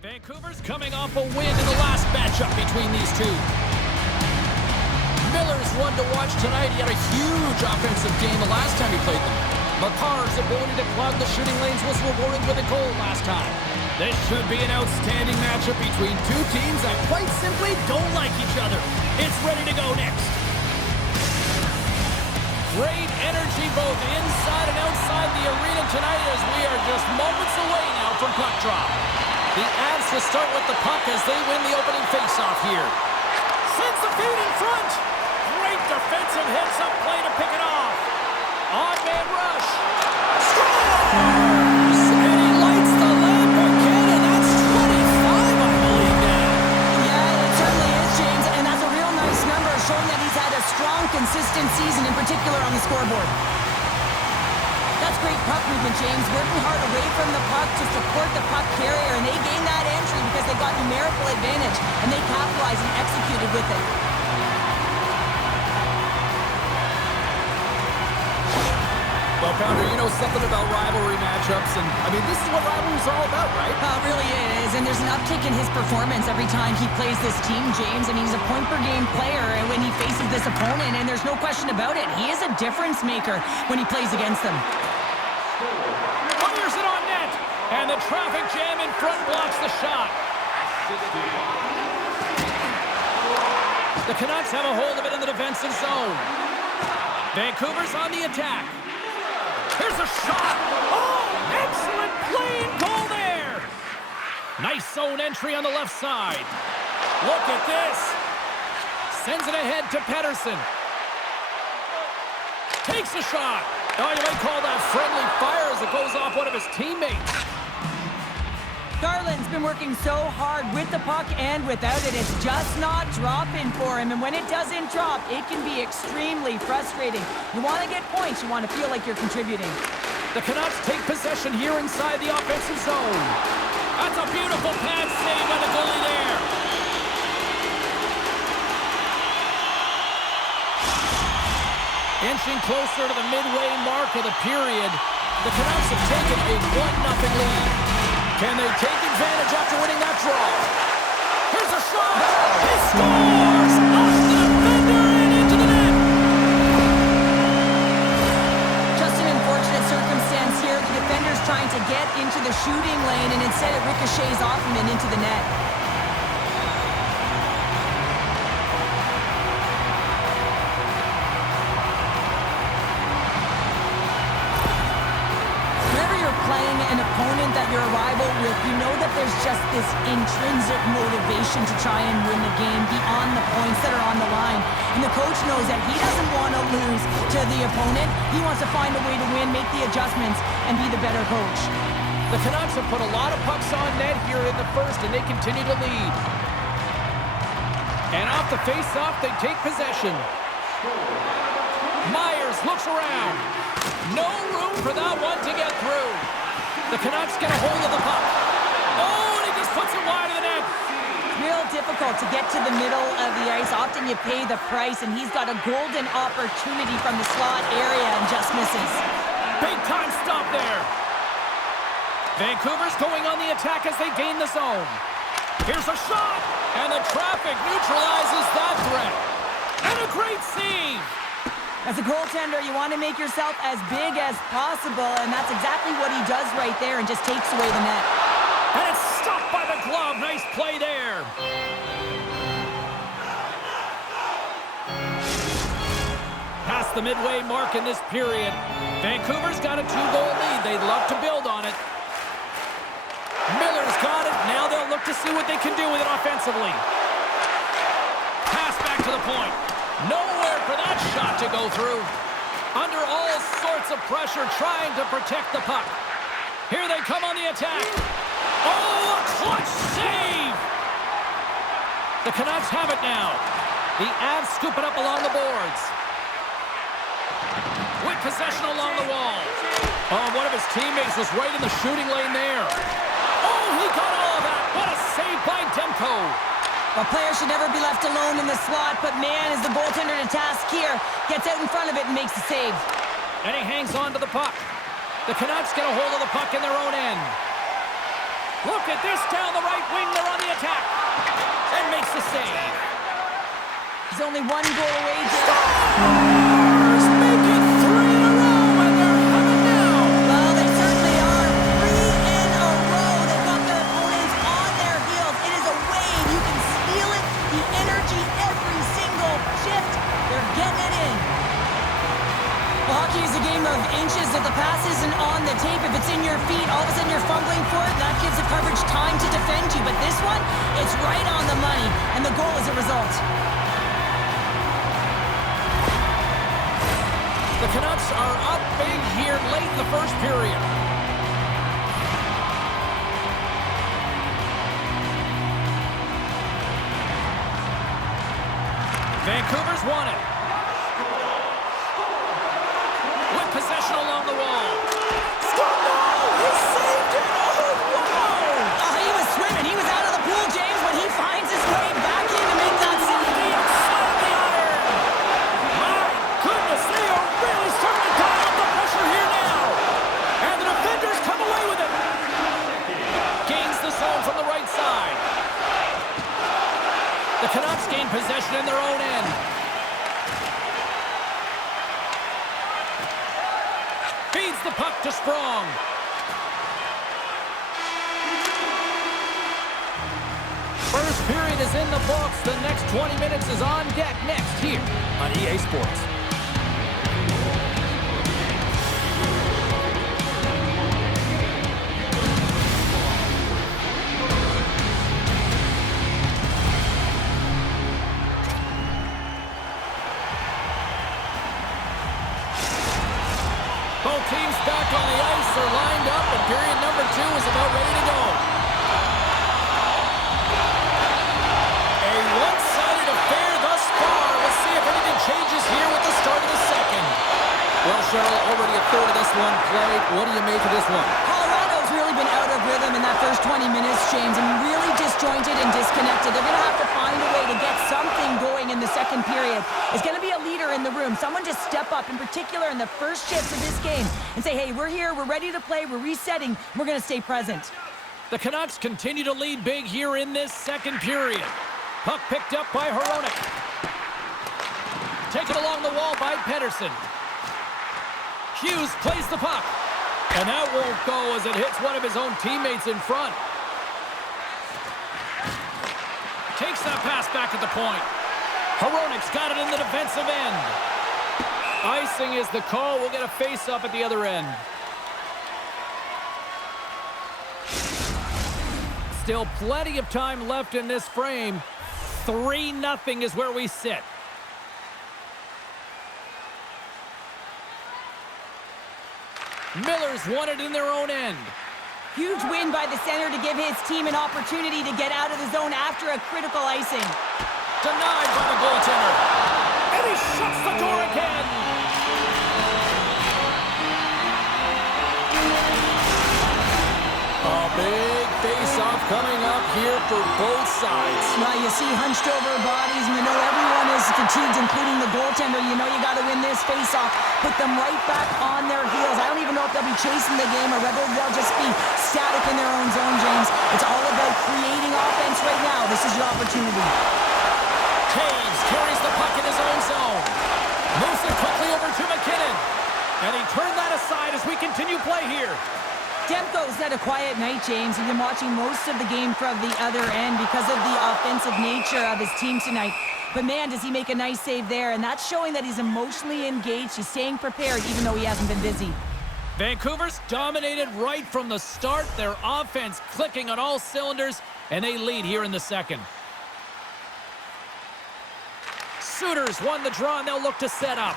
Vancouver's coming off a win in the last matchup between these two. Miller's one to watch tonight. He had a huge offensive game the last time he played them. Makar's ability to clog the shooting lanes was rewarded with a goal last time. This should be an outstanding matchup between two teams that quite simply don't like each other. It's ready to go next. Great energy both inside and outside the arena tonight as we are just moments away now from puck drop. The Avs will start with the puck as they win the opening faceoff here. Sends the feed in front. Great defensive hits-up play to pick it off. On-man rush. Scores! And he lights the lamp again, and that's 25, I believe now. Yeah, it certainly is, James, and that's a real nice number, showing that he's had a strong, consistent season, in particular on the scoreboard. That's great puck movement, James. Working hard away from the puck to support the puck carrier, and they gained that entry because they got numerical advantage, and they capitalized and executed with it. Well, Pounder, you know something about rivalry matchups, and, I mean, this is what rivalry's all about, right? It really is, and there's an uptick in his performance every time he plays this team, James. I mean, he's a point-per-game player when he faces this opponent, and there's no question about it. He is a difference maker when he plays against them. Fires it on net, and the traffic jam in front blocks the shot. The Canucks have a hold of it in the defensive zone. Vancouver's on the attack. Here's a shot. Oh, excellent play and goal there. Nice zone entry on the left side. Look at this. Sends it ahead to Pettersson. Takes a shot. Oh, you might call that friendly fire as it goes off one of his teammates. Garland's been working so hard with the puck and without it. It's just not dropping for him. And when it doesn't drop, it can be extremely frustrating. You want to get points. You want to feel like you're contributing. The Canucks take possession here inside the offensive zone. That's a beautiful pad save by the goalie there. Inching closer to the midway mark of the period, the Canucks have taken a 1-0 lead. Can they take advantage after winning that draw? Here's a shot! He scores! Off the defender and into the net! Just an unfortunate circumstance here. The defender's trying to get into the shooting lane, and instead it ricochets off him and into the net. Playing an opponent that you're a rival with, you know that there's just this intrinsic motivation to try and win the game beyond the points that are on the line. And the coach knows that he doesn't want to lose to the opponent. He wants to find a way to win, make the adjustments, and be the better coach. The Canucks have put a lot of pucks on net here in the first, and they continue to lead. And off the face-off, they take possession. Myers looks around. No room for that one to get through. The Canucks get a hold of the puck. Oh, and he just puts it wide of the net. Real difficult to get to the middle of the ice. Often you pay the price, and he's got a golden opportunity from the slot area and just misses. Big time stop there. Vancouver's going on the attack as they gain the zone. Here's a shot, and the traffic neutralizes that threat. And a great save. As a goaltender, you want to make yourself as big as possible, and that's exactly what he does right there and just takes away the net. And it's stopped by the glove. Nice play there. Past the midway mark in this period. Vancouver's got a 2-goal lead. They'd love to build on it. Miller's got it. Now they'll look to see what they can do with it offensively. Pass back to the point. Nowhere for that shot to go through. Under all sorts of pressure trying to protect the puck. Here they come on the attack. Oh, a clutch save! The Canucks have it now. The Avs scoop it up along the boards. With possession along the wall. Oh, one of his teammates was right in the shooting lane there. Oh, he got all of that. What a save by Demko. A player should never be left alone in the slot, but man, is the goaltender to task here. Gets out in front of it and makes the save. And he hangs on to the puck. The Canucks get a hold of the puck in their own end. Look at this down the right wing. They're on the attack. And makes the save. He's only one goal away, Jim. Stars make it 3 in a row, and they're coming down. Well, they certainly are. 3 in a row. They've got their opponents on their heels. It is a wave. You can feel it. The energy every single shift. They're getting it in. Well, hockey is a game of inches. If the pass isn't on the tape, if it's in your feet, all of a sudden you're fumbling for it. That gives the coverage time to defend you. But this one, it's right on the money. And the goal is a result. The Canucks are up big here late in the first period. Vancouver's won it. With possession along the wall. He saved it! Oh, he was swimming. He was out of the pool, James, but he finds his way back in to make that save. The outside of the iron. My goodness, they are really starting to dial up the pressure here now. And the defenders come away with it. Gains the zone from the right side. The Canucks gain possession in their own end. Feeds the puck to Strong. First period is in the books. The next 20 minutes is on deck next here on EA Sports. Both teams back on the ice are lined up, and period number 2 is about ready to go. A one-sided affair thus far. Let's see if anything changes here with the start of the second. Well, Cheryl, already a third of this one played. What do you make of this one? Colorado's really been out of rhythm in that first 20 minutes, James, and really disjointed and disconnected. They're going to have to find a way to get something going in the second period. It's going to be a leader in the room. Someone just step up, in particular in the first shifts of this game, and say, hey, we're here, we're ready to play, we're resetting, we're going to stay present. The Canucks continue to lead big here in this second period. Puck picked up by Hronek. Taken along the wall by Pettersson. Hughes plays the puck. And that won't go as it hits one of his own teammates in front. Takes that pass back at the point. Hronek's got it in the defensive end. Icing is the call. We'll get a face-up at the other end. Still plenty of time left in this frame. 3-0 is where we sit. Miller's won it in their own end. Huge win by the center to give his team an opportunity to get out of the zone after a critical icing. Denied by the goaltender. And he shuts the door again. A big face-off coming up here for both sides. Well, you see hunched over bodies, and you know everyone is fatigued, including the goaltender. You know you got to win this face-off. Put them right back on their heels. I don't even know if they'll be chasing the game or whether they'll just be static in their own zone, James. It's all about creating offense right now. This is your opportunity. Taves carries the puck in his own zone. Moves it quickly over to McKinnon. And he turned that aside as we continue play here. Demko's had a quiet night, James. He's been watching most of the game from the other end because of the offensive nature of his team tonight. But man, does he make a nice save there, and that's showing that he's emotionally engaged. He's staying prepared even though he hasn't been busy. Vancouver's dominated right from the start. Their offense clicking on all cylinders, and they lead here in the second. Suter's won the draw, and they'll look to set up.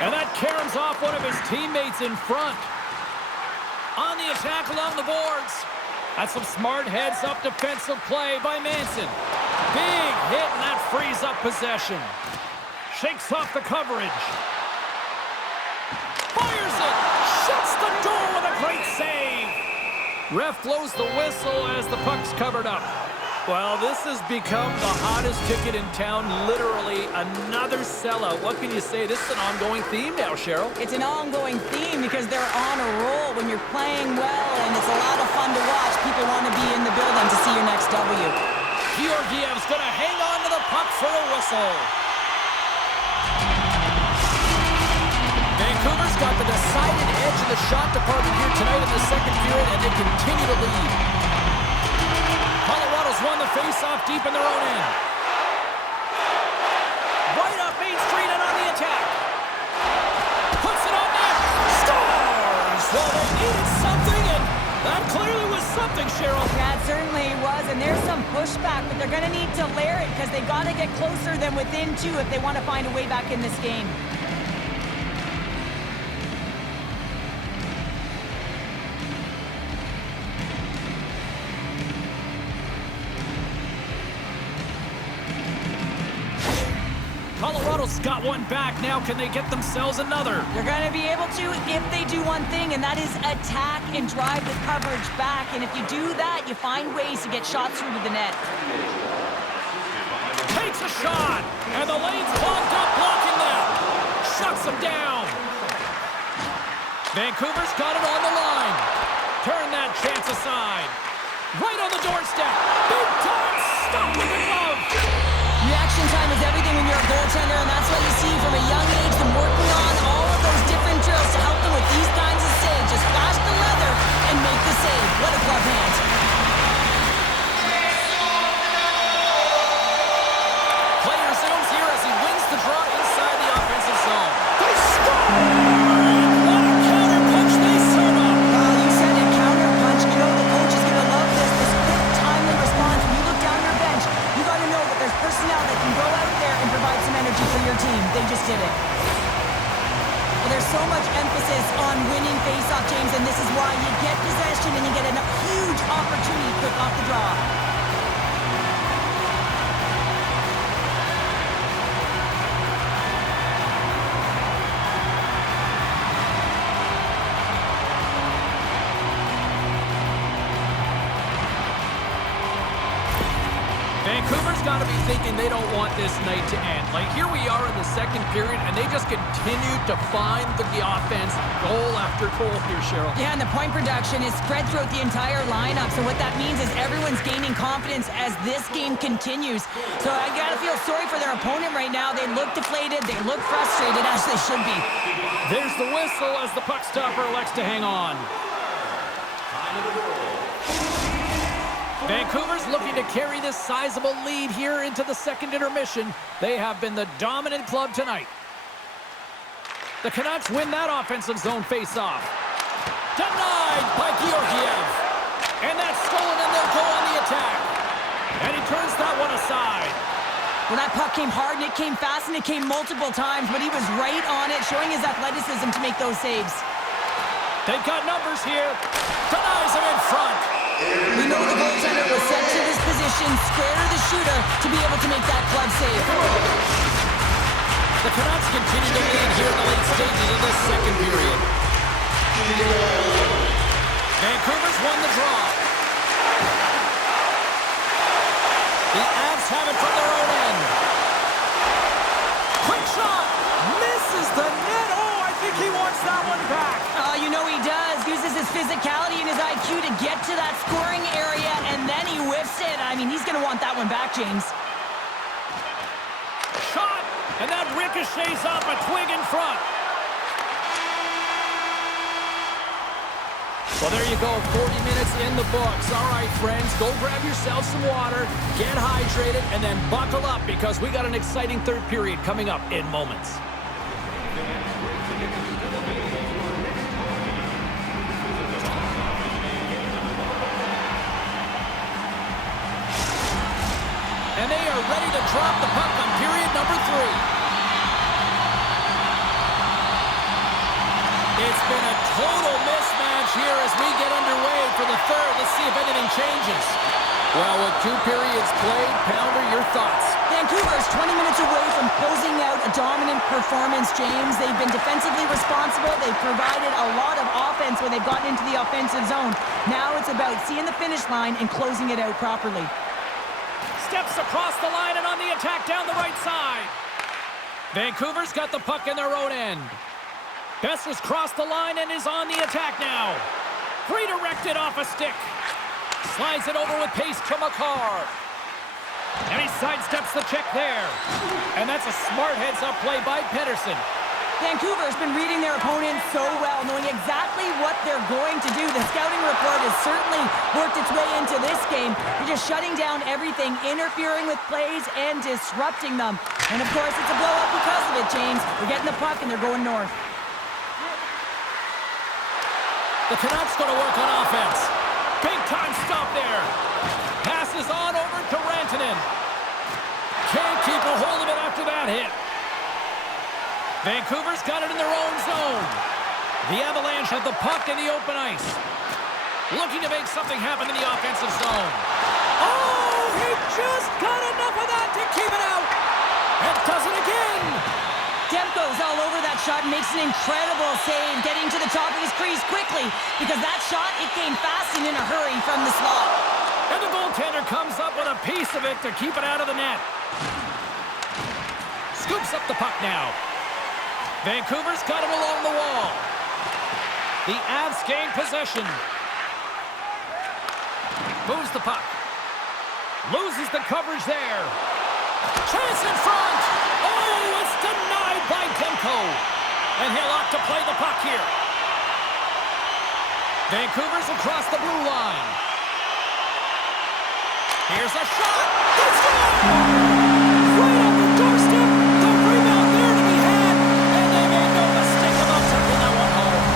And that caroms off one of his teammates in front. On the attack along the boards. That's some smart heads-up defensive play by Manson. Big hit, and that frees up possession. Shakes off the coverage. Fires it. Shuts the door with a great save. Ref blows the whistle as the puck's covered up. Well, this has become the hottest ticket in town, literally another sellout. What can you say? This is an ongoing theme now, Cheryl. It's an ongoing theme because they're on a roll when you're playing well, and it's a lot of fun to watch. People want to be in the building. Georgiev's going to hang on to the puck for a whistle. Vancouver's got the decided edge in the shot department here tonight in the second period, and they continue to lead. Colorado's won the face-off deep in their own end. Right up Main Street and on the attack. Puts it on net. Scores! Well, they needed something, and that clearly was something, Cheryl. Yeah, it certainly was, and there's some pushback, but they're going to need to layer it because they got to get closer than within two if they want to find a way back in this game. Colorado's got one back. Now can they get themselves another? They're going to be able to if they do one thing, and that is attack and drive the coverage back. And if you do that, you find ways to get shots through to the net. Takes a shot, and the lane's clogged up, blocking them. Shuts them down. Vancouver's got it on the line. Turn that chance aside. Right on the doorstep. Big time stop with the glove. Reaction time is everything when you're a goaltender, and that's what you see from a young age, them working on all of those different drills to help them with these kinds of saves. Just flash the leather and make the save. What a glove hand. Player zooms here as he wins the draw inside the offensive zone. They score! What a counter punch they serve up! You said it, counter punch. You know the coach is going to love this. This quick, timely response. When you look down your bench, you got to know that there's personnel that can go out there and provide some energy for your team. They just did it. Well, there's so much emphasis on winning face-off, James, and this is why you get possession and you get a huge opportunity quick off the draw. Vancouver's got to be thinking they don't want this night to end. Like, here we are in the second period, and they just continue to find the offense goal after goal here, Cheryl. Yeah, and the point production is spread throughout the entire lineup. So what that means is everyone's gaining confidence as this game continues. So I got to feel sorry for their opponent right now. They look deflated. They look frustrated, as they should be. There's the whistle as the puck stopper elects to hang on. Vancouver's looking to carry this sizable lead here into the second intermission. They have been the dominant club tonight. The Canucks win that offensive zone face-off. Denied by Georgiev. And that's stolen, and they'll go on the attack. And he turns that one aside. Well, that puck came hard, and it came fast, and it came multiple times, but he was right on it, showing his athleticism to make those saves. They've got numbers here. Denies him in front. We know the goaltender was set to this position, square to the shooter, to be able to make that glove save. The Canucks continue to lead here in the late stages of this second period. Vancouver's won the draw. The Avs have it from their own end. Quick shot! Misses the net! Oh, I think he wants that one back. You know he does. Uses his physicality and his IQ to get to that scoring area, and then he whiffs it. I mean, he's going to want that one back, James. Shot! And that ricochets off a twig in front. Well, there you go. 40 minutes in the books. All right, friends, go grab yourself some water, get hydrated, and then buckle up because we got an exciting third period coming up in moments. And they are ready to drop the puck on period number 3. It's been a total mismatch here as we get underway for the third. Let's see if anything changes. Well, with 2 periods played, Pounder, your thoughts? Vancouver's 20 minutes away from closing out a dominant performance, James. They've been defensively responsible. They've provided a lot of offense when they've gotten into the offensive zone. Now it's about seeing the finish line and closing it out properly. Steps across the line and on the attack down the right side. Vancouver's got the puck in their own end. Besser's crossed the line and is on the attack now. Redirected off a stick. Slides it over with pace to Makar. And he sidesteps the check there. And that's a smart heads-up play by Pedersen. Vancouver's been reading their opponents so well, knowing exactly what they're going to do. The scouting report has certainly worked its way into this game. They're just shutting down everything, interfering with plays, and disrupting them. And, of course, it's a blow-up because of it, James. They're getting the puck, and they're going north. The Canucks going to work on offense. Big-time stop there. Passes on over to Rantanen. Can't keep a hold of it after that hit. Vancouver's got it in their own zone. The Avalanche have the puck in the open ice. Looking to make something happen in the offensive zone. Oh, he just got enough of that to keep it out. And does it again. Demko's all over that shot and makes an incredible save, getting to the top of his crease quickly, because that shot, it came fast and in a hurry from the slot. And the goaltender comes up with a piece of it to keep it out of the net. Scoops up the puck now. Vancouver's got it along the wall. The Avs gain possession. Moves the puck. Loses the coverage there. Chance in front. Oh, it's denied by Demko. And he'll opt to play the puck here. Vancouver's across the blue line. Here's a shot. It's good! Right on the doorstep. The rebound there to be had. And they made no mistake about tucking that one home.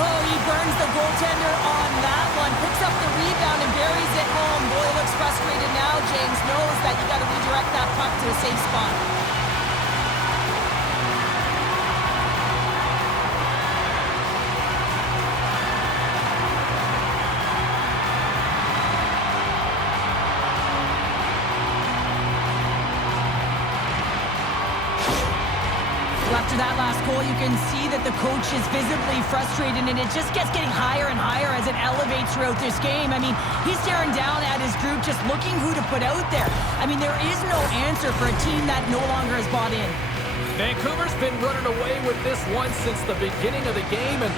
Oh, he burns the goaltender on that one. Picks up the rebound and buries it home. Boy, looks frustrated now. James knows that you got to redirect that puck to a safe spot. After that last goal, you can see that the coach is visibly frustrated, and it just gets getting higher and higher as it elevates throughout this game. I mean, he's staring down at his group, just looking who to put out there. I mean, there is no answer for a team that no longer has bought in. Vancouver's been running away with this one since the beginning of the game, and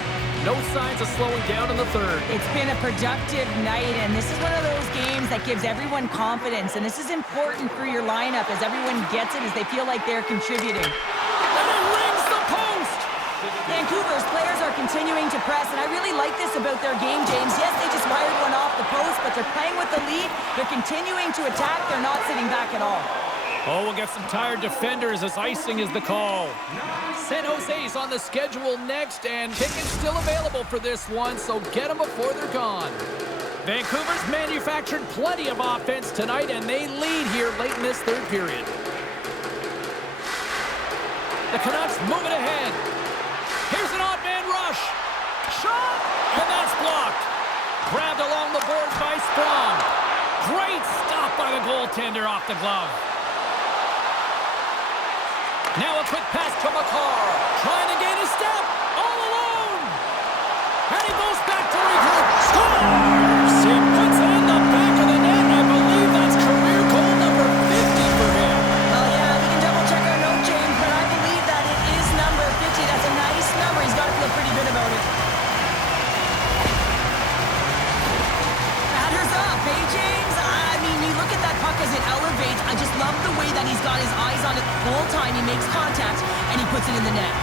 no signs of slowing down in the third. It's been a productive night, and this is one of those games that gives everyone confidence, and this is important for your lineup as everyone gets it, as they feel like they're contributing. Vancouver's players are continuing to press, and I really like this about their game, James. Yes, they just wired one off the post, but they're playing with the lead. They're continuing to attack. They're not sitting back at all. Oh, we'll get some tired defenders as icing is the call. San Jose's on the schedule next, and tickets still available for this one, so get them before they're gone. Vancouver's manufactured plenty of offense tonight, and they lead here late in this third period. The Canucks moving ahead. Here's an odd man rush. Shot! And that's blocked. Grabbed along the boards by Sprong. Great stop by the goaltender off the glove. Now a quick pass to McCarr. Trying to gain a step. All alone. And he goes back to regroup. Scores! He puts it in the back of the net. I believe that's career goal number 50 for him. Well, yeah, we can double check our note, James, but I believe that it is number 50. That's a nice number. He's got to feel pretty good about it. Batters up, hey, James? I mean, you look at that puck as it elevates. I just love the way that he's got his eyes on it the whole time. He makes contact, and he puts it in the net.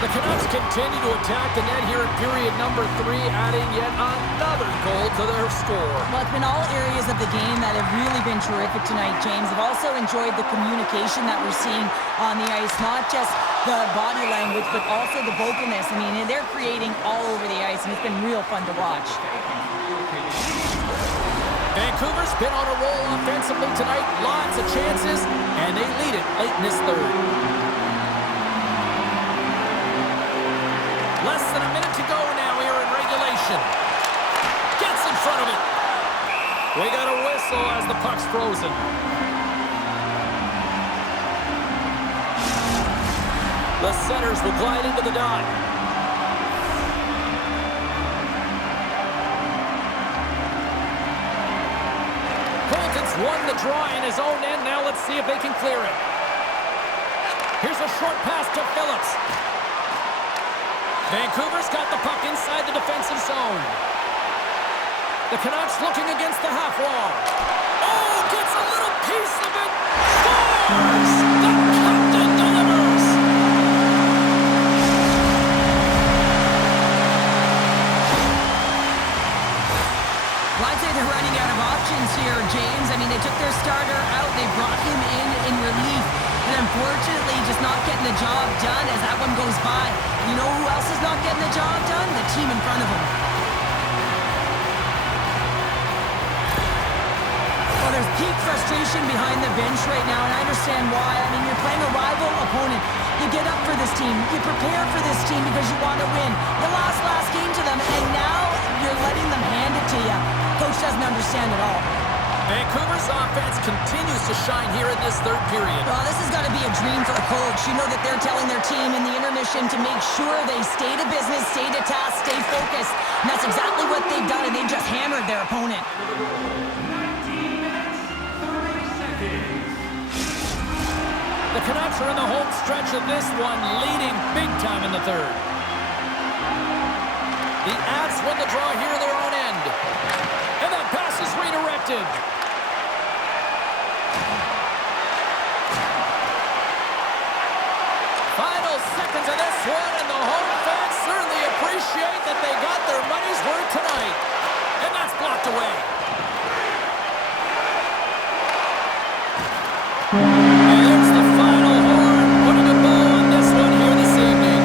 The Canucks continue to attack the net here in period number 3, adding yet another goal to their score. Well, it's been all areas of the game that have really been terrific tonight, James. I've also enjoyed the communication that we're seeing on the ice, not just the body language, but also the vocalness. I mean, they're creating all over the ice, and it's been real fun to watch. Vancouver's been on a roll offensively tonight, lots of chances, and they lead it late in this third. Less than a minute to go now here in regulation. Gets in front of it. We got a whistle as the puck's frozen. The Senators will glide into the dot. Colton's won the draw in his own end. Now let's see if they can clear it. Here's a short pass to Phillips. Vancouver's got the puck inside the defensive zone. The Canucks looking against the half wall. Oh, gets a little piece of it. Scores! The captain delivers! Well, I'd say they're running out of options here, James. I mean, they took their starter out. They brought him in relief. And unfortunately, just not getting the job done as that one goes by. You know who else is not getting the job done? The team in front of him. Well, there's peak frustration behind the bench right now, and I understand why. I mean, you're playing a rival opponent. You get up for this team. You prepare for this team because you want to win. You lost last game to them, and now you're letting them hand it to you. Coach doesn't understand at all. Vancouver's offense continues to shine here in this third period. Well, this has got to be a dream for a coach. You know that they're telling their team in the intermission to make sure they stay to business, stay to task, stay focused. And that's exactly what they've done, and they've just hammered their opponent. 19 minutes, 30 seconds. The Canucks are in the home stretch of this one, leading big time in the third. The Avs win the draw here in their own end. And that pass is redirected. Final seconds of this one, and the home fans certainly appreciate that they got their money's worth tonight. And that's blocked away. And there's the final horn, putting a bow on this one here this evening.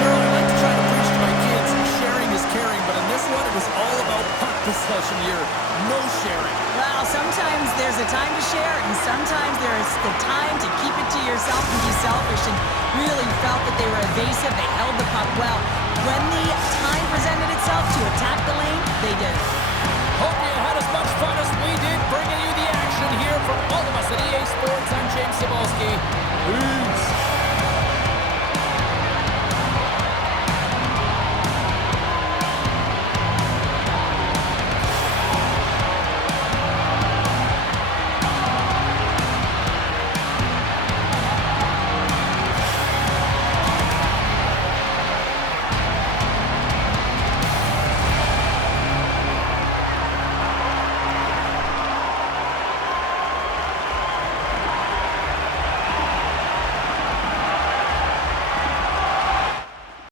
Sure, I like to try to preach to my kids, sharing is caring, but in this one, it was all about puck possession here. No sharing. Well, sometimes there's a time to share, and sometimes there's the time to keep it to yourself and be selfish, and really felt that they were evasive. They held the puck well. When the time presented itself to attack the lane, they did it.